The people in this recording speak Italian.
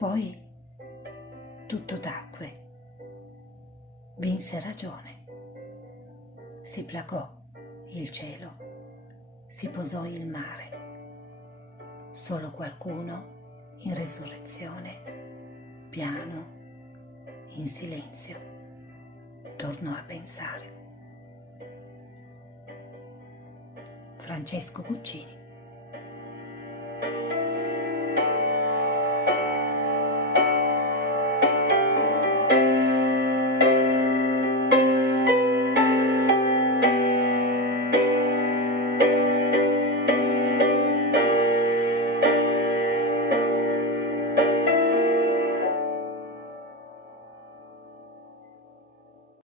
Poi tutto tacque, vinse ragione, si placò il cielo, si posò il mare, solo qualcuno in risurrezione, piano, in silenzio, tornò a pensare. Francesco Guccini.